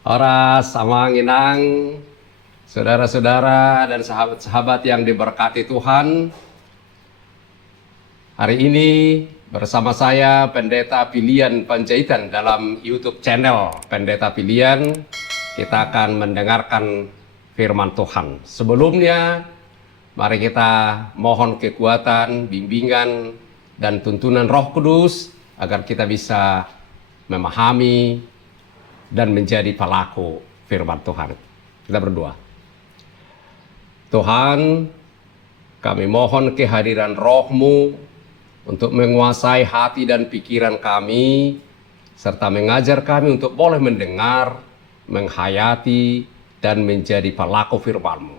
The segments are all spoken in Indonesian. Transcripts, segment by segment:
Ora samanginang, saudara-saudara dan sahabat-sahabat yang diberkati Tuhan. Hari ini bersama saya Pendeta Pilihan Panjaitan dalam YouTube channel Pendeta Pilihan. Kita akan mendengarkan firman Tuhan. Sebelumnya, mari kita mohon kekuatan, bimbingan, dan tuntunan Roh Kudus agar kita bisa memahami dan menjadi pelaku firman Tuhan. Kita berdoa. Tuhan, kami mohon kehadiran Roh-Mu untuk menguasai hati dan pikiran kami, serta mengajar kami untuk boleh mendengar, menghayati, dan menjadi pelaku firman-Mu.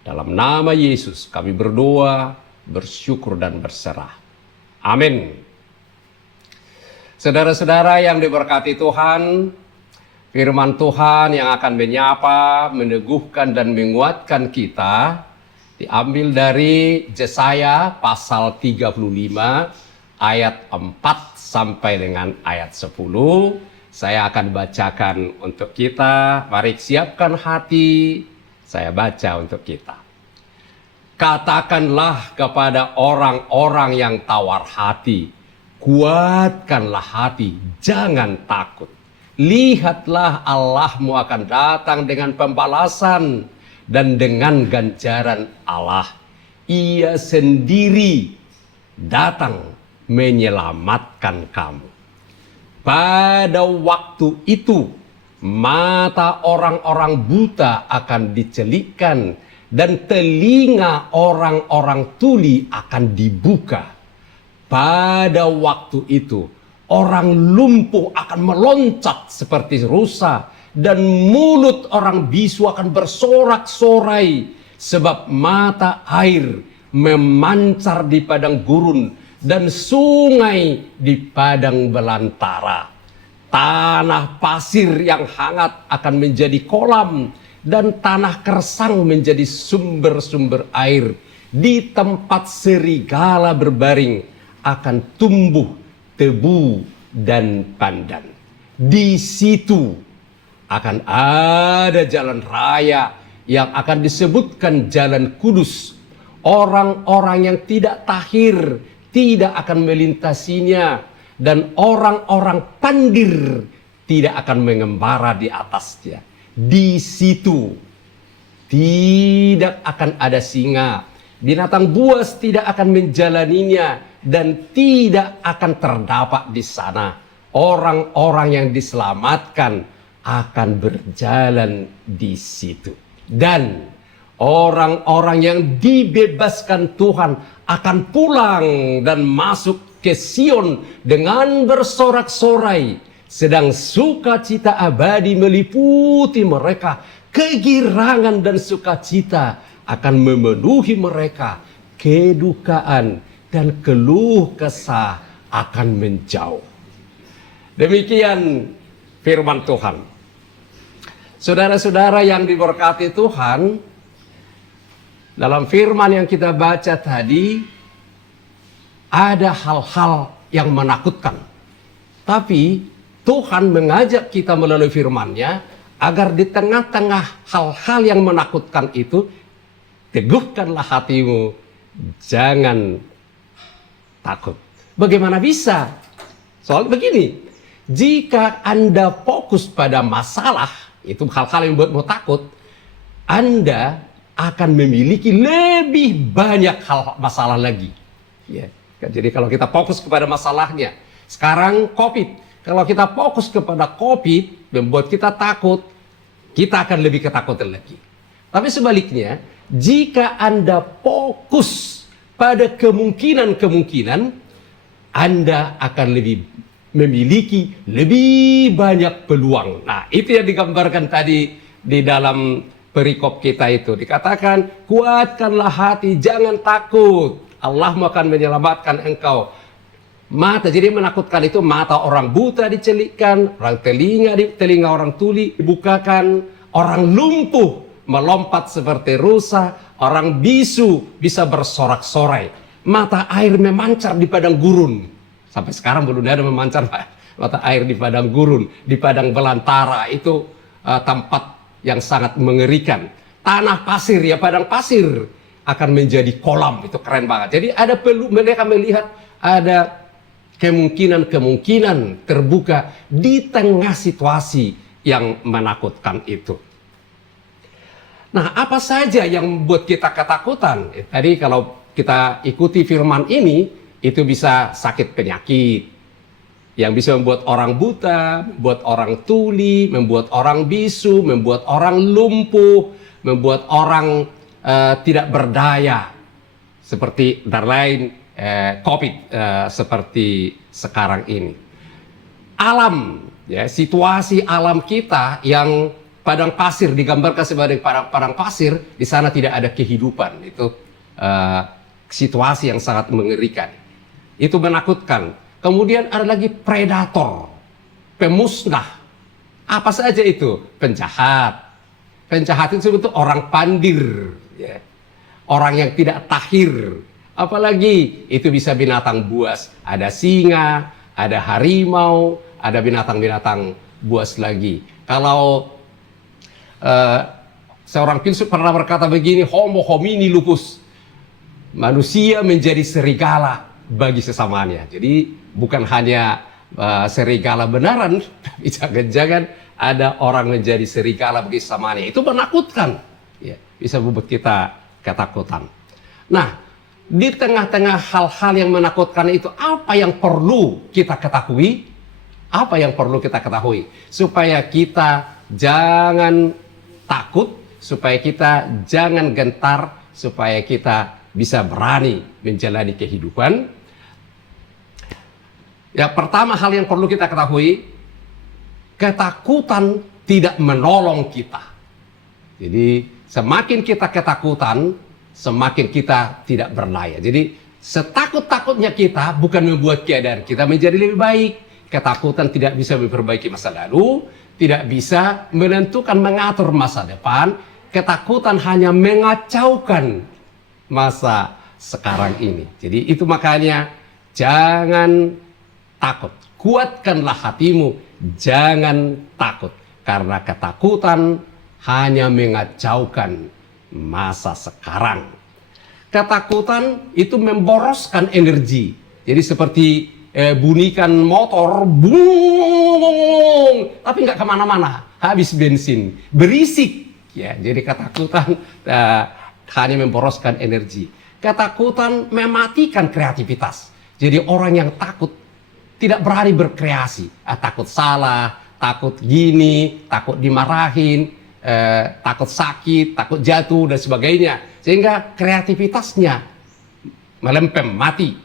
Dalam nama Yesus kami berdoa, bersyukur, dan berserah. Amin. Saudara-saudara yang diberkati Tuhan, firman Tuhan yang akan menyapa, meneguhkan, dan menguatkan kita diambil dari Yesaya pasal 35 ayat 4 sampai dengan ayat 10. Saya akan bacakan untuk kita. Mari siapkan hati, saya baca untuk kita. Katakanlah kepada orang-orang yang tawar hati, kuatkanlah hati, jangan takut. Lihatlah Allahmu akan datang dengan pembalasan dan dengan ganjaran Allah. Ia sendiri datang menyelamatkan kamu. Pada waktu itu, mata orang-orang buta akan dicelikkan dan telinga orang-orang tuli akan dibuka. Pada waktu itu, orang lumpuh akan meloncat seperti rusa, dan mulut orang bisu akan bersorak-sorai, sebab mata air memancar di padang gurun dan sungai di padang belantara. Tanah pasir yang hangat akan menjadi kolam, dan tanah kersang menjadi sumber-sumber air. Di tempat serigala berbaring akan tumbuh tebu dan pandan. Di situ akan ada jalan raya yang akan disebutkan jalan kudus. Orang-orang yang tidak tahir tidak akan melintasinya, dan orang-orang pandir tidak akan mengembara di atasnya. Di situ tidak akan ada singa, binatang buas tidak akan menjalaninya, dan tidak akan terdapat di sana. Orang-orang yang diselamatkan akan berjalan di situ. Dan orang-orang yang dibebaskan Tuhan akan pulang dan masuk ke Sion dengan bersorak-sorai. Sedang sukacita abadi meliputi mereka. Kegirangan dan sukacita akan memenuhi mereka. Kedukaan dan keluh kesah akan menjauh. Demikian firman Tuhan. Saudara-saudara yang diberkati Tuhan, dalam firman yang kita baca tadi, ada hal-hal yang menakutkan. Tapi Tuhan mengajak kita melalui firman-Nya agar di tengah-tengah hal-hal yang menakutkan itu, teguhkanlah hatimu, jangan takut. Bagaimana bisa? Soal begini, jika Anda fokus pada masalah, itu hal-hal yang membuatmu takut, Anda akan memiliki lebih banyak hal masalah lagi. Ya. Jadi kalau kita fokus kepada masalahnya, sekarang COVID. Kalau kita fokus kepada COVID, membuat kita takut, kita akan lebih ketakutan lagi. Tapi sebaliknya, jika Anda fokus pada kemungkinan-kemungkinan, Anda akan memiliki lebih banyak peluang. Nah, itu yang digambarkan tadi di dalam perikop kita itu. Dikatakan, kuatkanlah hati, jangan takut. Allah akan menyelamatkan engkau. Mata, jadi menakutkan itu mata orang buta dicelikkan, orang telinga orang tuli dibukakan, orang lumpuh melompat seperti rusa, orang bisu bisa bersorak-sorai, mata air memancar di padang gurun. Sampai sekarang belum ada memancar mata air di padang gurun, di padang belantara. Itu tempat yang sangat mengerikan. Tanah pasir, ya padang pasir akan menjadi kolam, itu keren banget. Jadi ada perlu mereka melihat ada kemungkinan terbuka di tengah situasi yang menakutkan itu. Nah, apa saja yang membuat kita ketakutan? Tadi kalau kita ikuti firman ini, itu bisa sakit penyakit, yang bisa membuat orang buta, membuat orang tuli, membuat orang bisu, membuat orang lumpuh, membuat orang tidak berdaya, seperti dan lain COVID seperti sekarang ini. Alam, ya, situasi alam kita yang padang pasir digambarkan sebagai padang pasir, di sana tidak ada kehidupan. Itu situasi yang sangat mengerikan. Itu menakutkan. Kemudian ada lagi predator, pemusnah. Apa saja itu? Penjahat. Penjahat itu sebetulnya orang pandir, ya. Orang yang tidak tahir. Apalagi itu bisa binatang buas. Ada singa, ada harimau, ada binatang-binatang buas lagi. Kalau seorang filsuf pernah berkata begini, homo homini lupus, manusia menjadi serigala bagi sesamanya. Jadi bukan hanya serigala benaran, tapi jangan-jangan ada orang menjadi serigala bagi sesamanya. Itu menakutkan, ya, bisa membuat kita ketakutan. Nah, di tengah-tengah hal-hal yang menakutkan itu, apa yang perlu kita ketahui? Apa yang perlu kita ketahui supaya kita jangan takut, supaya kita jangan gentar, supaya kita bisa berani menjalani kehidupan? Ya, pertama hal yang perlu kita ketahui, ketakutan tidak menolong kita. Jadi semakin kita ketakutan, semakin kita tidak berdaya. Jadi setakut-takutnya kita bukan membuat keadaan kita menjadi lebih baik. Ketakutan tidak bisa memperbaiki masa lalu, tidak bisa menentukan, mengatur masa depan. Ketakutan hanya mengacaukan masa sekarang ini. Jadi itu makanya jangan takut. Kuatkanlah hatimu, jangan takut. Karena ketakutan hanya mengacaukan masa sekarang. Ketakutan itu memboroskan energi. Jadi seperti bunyikan motor, bung, tapi nggak kemana-mana, habis bensin, berisik. Ya, jadi ketakutan hanya memboroskan energi. Ketakutan mematikan kreativitas. Jadi orang yang takut tidak berani berkreasi, takut salah, takut gini, takut dimarahin, takut sakit, takut jatuh dan sebagainya, sehingga kreativitasnya melempem, mati.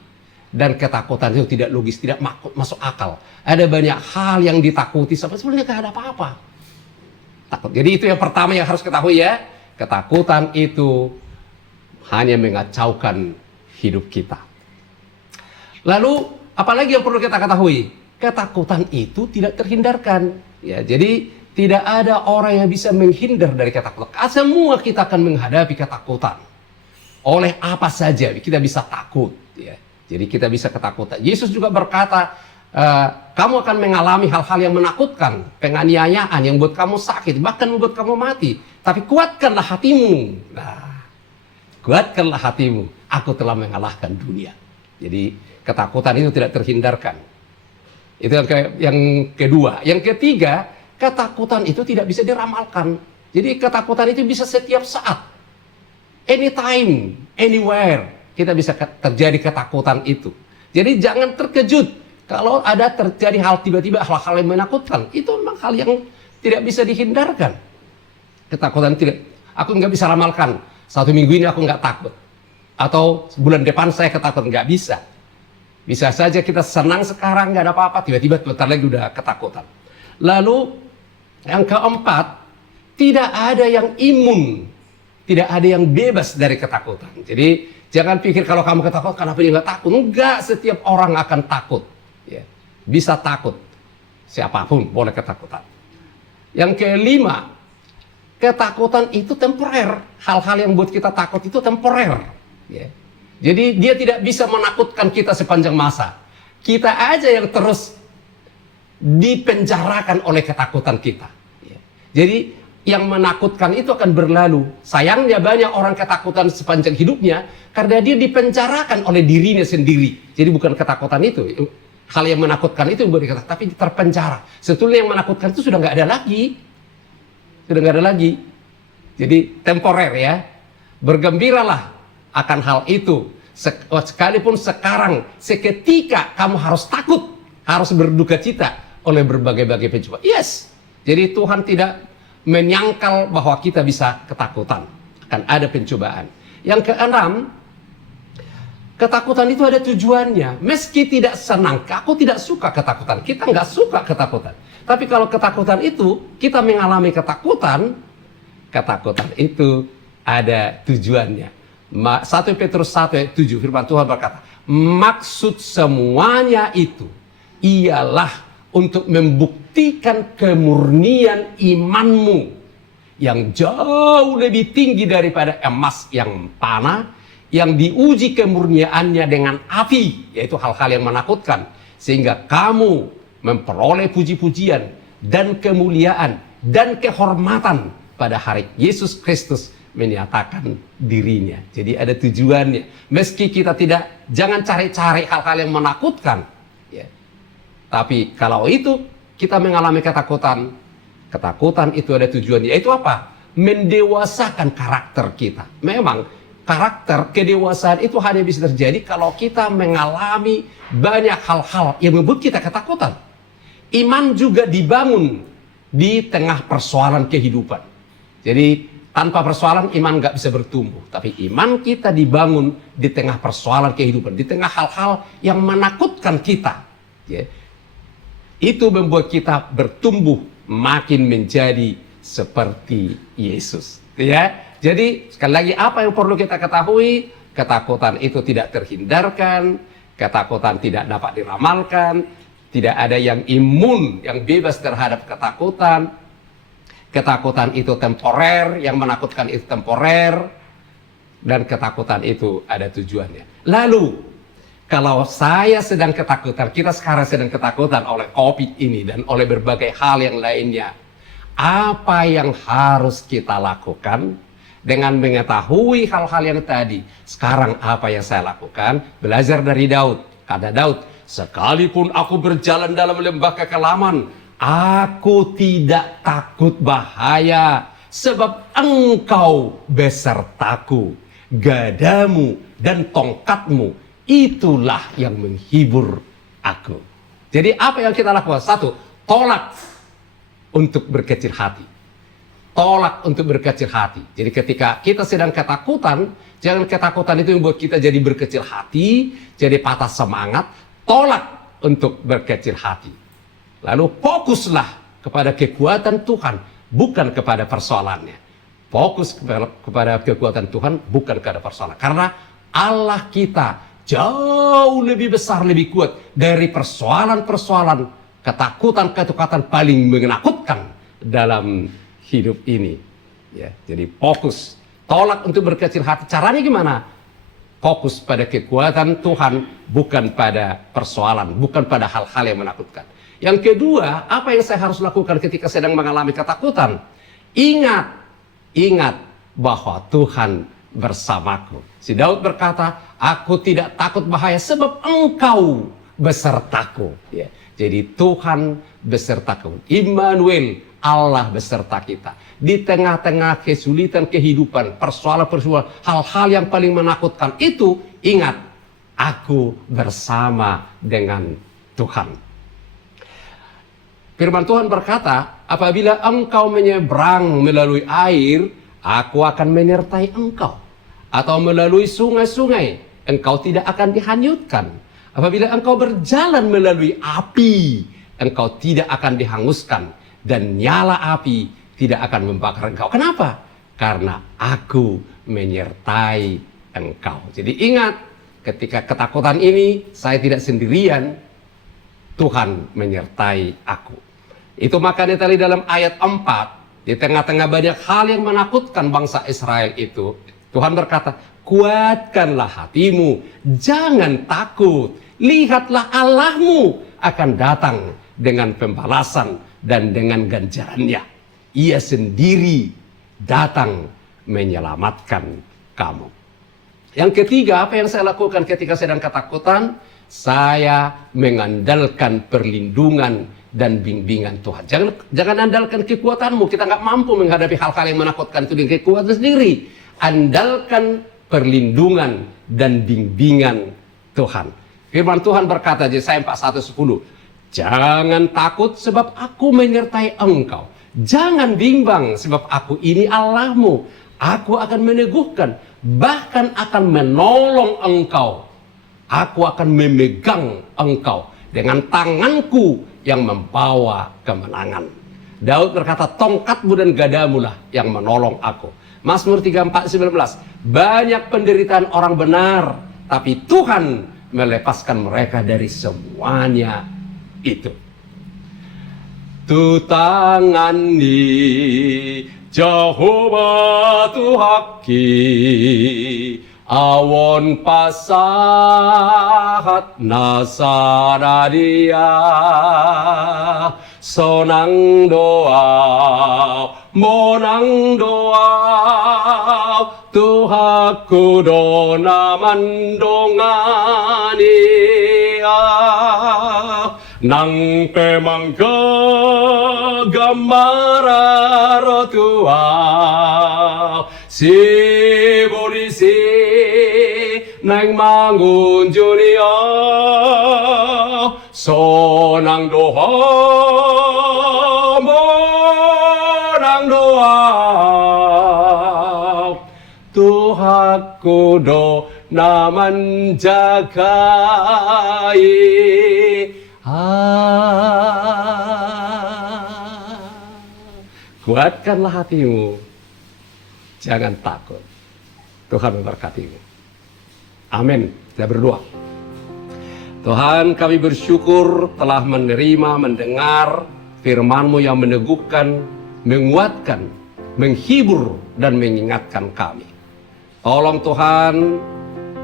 Dan ketakutan itu tidak logis, tidak masuk akal. Ada banyak hal yang ditakuti sebenarnya gak ada apa-apa. Takut. Jadi itu yang pertama yang harus ketahui, ya. Ketakutan itu hanya mengacaukan hidup kita. Lalu apalagi yang perlu kita ketahui? Ketakutan itu tidak terhindarkan. Ya, jadi tidak ada orang yang bisa menghindar dari ketakutan. Semua kita akan menghadapi ketakutan. Oleh apa saja kita bisa takut, ya. Jadi kita bisa ketakutan. Yesus juga berkata, kamu akan mengalami hal-hal yang menakutkan, penganiayaan yang buat kamu sakit, bahkan membuat kamu mati. Tapi kuatkanlah hatimu. Nah, kuatkanlah hatimu. Aku telah mengalahkan dunia. Jadi ketakutan itu tidak terhindarkan. Itu yang kedua. Yang ketiga, ketakutan itu tidak bisa diramalkan. Jadi ketakutan itu bisa setiap saat. Anytime, anywhere. Kita bisa terjadi ketakutan itu. Jadi jangan terkejut kalau ada terjadi hal tiba-tiba, hal-hal yang menakutkan. Itu memang hal yang tidak bisa dihindarkan. Ketakutan tidak, aku nggak bisa ramalkan. 1 minggu ini aku nggak takut. Atau bulan depan saya ketakutan, nggak bisa. Bisa saja kita senang sekarang nggak ada apa-apa, tiba-tiba bentar lagi udah ketakutan. Lalu yang keempat, tidak ada yang imun, tidak ada yang bebas dari ketakutan. Jadi jangan pikir kalau kamu ketakutan, kenapa dia nggak takut? Enggak, setiap orang akan takut. Ya, bisa takut. Siapapun boleh ketakutan. Yang kelima, ketakutan itu temporer. Hal-hal yang buat kita takut itu temporer. Ya. Jadi dia tidak bisa menakutkan kita sepanjang masa. Kita aja yang terus dipenjarakan oleh ketakutan kita. Ya. Jadi yang menakutkan itu akan berlalu. Sayangnya banyak orang ketakutan sepanjang hidupnya karena dia dipenjarakan oleh dirinya sendiri. Jadi bukan ketakutan itu. Hal yang menakutkan itu yang dikatakan, tapi terpenjara. Sebetulnya yang menakutkan itu sudah nggak ada lagi. Sudah nggak ada lagi. Jadi temporer ya. Bergembiralah akan hal itu. Sekalipun sekarang, seketika kamu harus takut, harus berduka cita oleh berbagai-bagai pencobaan. Yes. Jadi Tuhan tidak menyangkal bahwa kita bisa ketakutan. Akan ada pencobaan. Yang keenam, ketakutan itu ada tujuannya. Meski tidak senang, aku tidak suka ketakutan. Kita nggak suka ketakutan. Tapi kalau ketakutan itu, kita mengalami ketakutan itu ada tujuannya. 1 Petrus 1 ayat 7 firman Tuhan berkata, maksud semuanya itu ialah untuk membuktikan kemurnian imanmu yang jauh lebih tinggi daripada emas yang panah, yang diuji kemurniannya dengan api, yaitu hal-hal yang menakutkan, sehingga kamu memperoleh puji-pujian dan kemuliaan dan kehormatan pada hari Yesus Kristus menyatakan dirinya. Jadi ada tujuannya. Meski kita jangan cari-cari hal-hal yang menakutkan, ya. Tapi kalau itu kita mengalami ketakutan itu ada tujuannya. Yaitu apa? Mendewasakan karakter kita. Memang karakter, kedewasaan itu hanya bisa terjadi kalau kita mengalami banyak hal-hal yang membuat kita ketakutan. Iman juga dibangun di tengah persoalan kehidupan. Jadi tanpa persoalan iman nggak bisa bertumbuh. Tapi iman kita dibangun di tengah persoalan kehidupan, di tengah hal-hal yang menakutkan kita. Ya. Itu membuat kita bertumbuh makin menjadi seperti Yesus. Ya. Jadi sekali lagi apa yang perlu kita ketahui? Ketakutan itu tidak terhindarkan, ketakutan tidak dapat diramalkan, tidak ada yang imun, yang bebas terhadap ketakutan. Ketakutan itu temporer, yang menakutkan itu temporer, dan ketakutan itu ada tujuannya. Lalu, kalau saya sedang ketakutan, kita sekarang sedang ketakutan oleh COVID ini dan oleh berbagai hal yang lainnya, apa yang harus kita lakukan? Dengan mengetahui hal-hal yang tadi, sekarang apa yang saya lakukan? Belajar dari Daud. Kata Daud, sekalipun aku berjalan dalam lembah kekelaman, aku tidak takut bahaya, sebab engkau besertaku, gadamu dan tongkatmu, itulah yang menghibur aku. Jadi apa yang kita lakukan? Satu, tolak untuk berkecil hati. Tolak untuk berkecil hati. Jadi ketika kita sedang ketakutan, jangan ketakutan itu membuat kita jadi berkecil hati, jadi patah semangat. Tolak untuk berkecil hati. Lalu fokuslah kepada kekuatan Tuhan, bukan kepada persoalannya. Fokus kepada kekuatan Tuhan, bukan kepada persoalan. Karena Allah kita jauh lebih besar, lebih kuat dari persoalan-persoalan, ketakutan-ketakutan paling menakutkan dalam hidup ini. Ya, jadi fokus, tolak untuk berkecil hati. Caranya gimana? Fokus pada kekuatan Tuhan, bukan pada persoalan, bukan pada hal-hal yang menakutkan. Yang kedua, apa yang saya harus lakukan ketika sedang mengalami ketakutan? Ingat bahwa Tuhan bersamaku. Si Daud berkata, aku tidak takut bahaya sebab engkau besertaku. Ya, jadi Tuhan besertaku. Immanuel, Allah beserta kita. Di tengah-tengah kesulitan kehidupan, persoalan-persoalan, hal-hal yang paling menakutkan itu, ingat, aku bersama dengan Tuhan. Firman Tuhan berkata, apabila engkau menyeberang melalui air, aku akan menyertai engkau. Atau melalui sungai-sungai, engkau tidak akan dihanyutkan. Apabila engkau berjalan melalui api, engkau tidak akan dihanguskan. Dan nyala api tidak akan membakar engkau. Kenapa? Karena aku menyertai engkau. Jadi ingat, ketika ketakutan ini, saya tidak sendirian. Tuhan menyertai aku. Itu makanya tadi dalam ayat 4, di tengah-tengah banyak hal yang menakutkan bangsa Israel itu, Tuhan berkata, kuatkanlah hatimu, jangan takut. Lihatlah Allahmu akan datang dengan pembalasan dan dengan ganjarannya. Ia sendiri datang menyelamatkan kamu. Yang ketiga, apa yang saya lakukan ketika sedang ketakutan? Saya mengandalkan perlindungan dan bimbingan Tuhan. Jangan andalkan kekuatanmu. Kita nggak mampu menghadapi hal-hal yang menakutkan itu dengan kekuatan sendiri. Andalkan perlindungan dan bimbingan Tuhan. Firman Tuhan berkata di Yesaya 41:10, jangan takut sebab aku menyertai engkau. Jangan bimbang sebab aku ini Allahmu. Aku akan meneguhkan, bahkan akan menolong engkau. Aku akan memegang engkau dengan tanganku yang membawa kemenangan. Daud berkata, tongkatmu dan gadamu lah yang menolong aku. Mazmur 34:19, banyak penderitaan orang benar, tapi Tuhan melepaskan mereka dari semuanya itu. Tu tangani Jehovah Tuhaki, awon pasahat nasaradia, sonang doa, monang doa, Tuhaku dona mandongania, nang pemangga gamara rotua, si polisi nang mangunjulia, sonang doa, monang doa, Tuhaku dona menjagai. Kuatkanlah hatimu, jangan takut. Tuhan memberkatimu. Amin. Saya berdoa. Tuhan, kami bersyukur telah menerima, mendengar firman-Mu yang meneguhkan, menguatkan, menghibur, dan mengingatkan kami. Tolong Tuhan,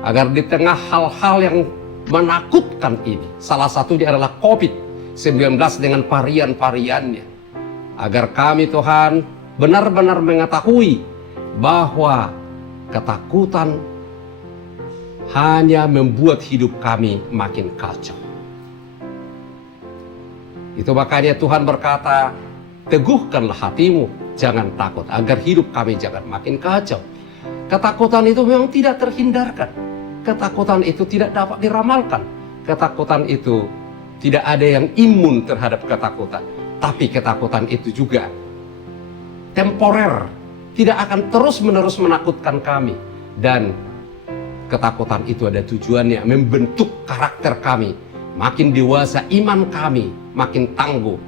agar di tengah hal-hal yang menakutkan ini, salah satunya adalah COVID-19 dengan varian-variannya, agar kami Tuhan benar-benar mengetahui bahwa ketakutan hanya membuat hidup kami makin kacau. Itu makanya Tuhan berkata, teguhkanlah hatimu, jangan takut, agar hidup kami jangan makin kacau. Ketakutan itu memang tidak terhindarkan. Ketakutan itu tidak dapat diramalkan. Ketakutan itu tidak ada yang imun terhadap ketakutan. Tapi ketakutan itu juga temporer, tidak akan terus-menerus menakutkan kami. Dan ketakutan itu ada tujuannya, membentuk karakter kami. Makin dewasa iman kami, makin tangguh.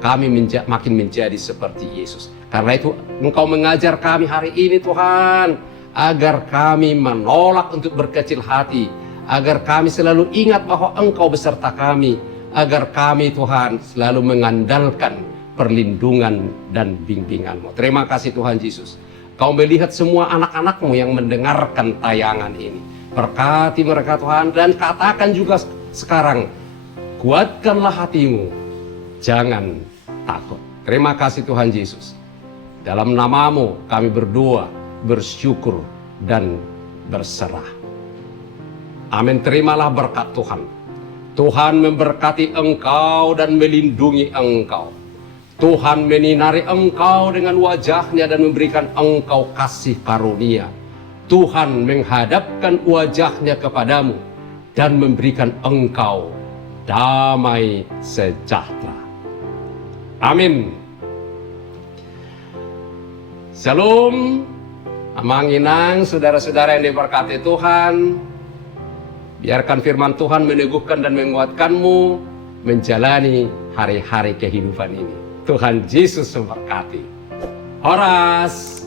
Kami makin menjadi seperti Yesus. Karena itu Engkau mengajar kami hari ini Tuhan, agar kami menolak untuk berkecil hati, agar kami selalu ingat bahwa Engkau beserta kami, agar kami Tuhan selalu mengandalkan perlindungan dan bimbingan-Mu. Terima kasih Tuhan Yesus. Kau melihat semua anak-anak-Mu yang mendengarkan tayangan ini. Berkati mereka Tuhan, dan katakan juga sekarang, kuatkanlah hatimu, jangan takut. Terima kasih Tuhan Yesus. Dalam nama-Mu kami berdoa, bersyukur, dan berserah. Amin. Terimalah berkat Tuhan. Tuhan memberkati engkau dan melindungi engkau. Tuhan menyinari engkau dengan wajah-Nya dan memberikan engkau kasih karunia. Tuhan menghadapkan wajah-Nya kepadamu dan memberikan engkau damai sejahtera. Amin. Shalom, amanginang, saudara-saudara yang diberkati Tuhan. Biarkan firman Tuhan meneguhkan dan menguatkanmu menjalani hari-hari kehidupan ini. Tuhan Yesus memberkati. Horas.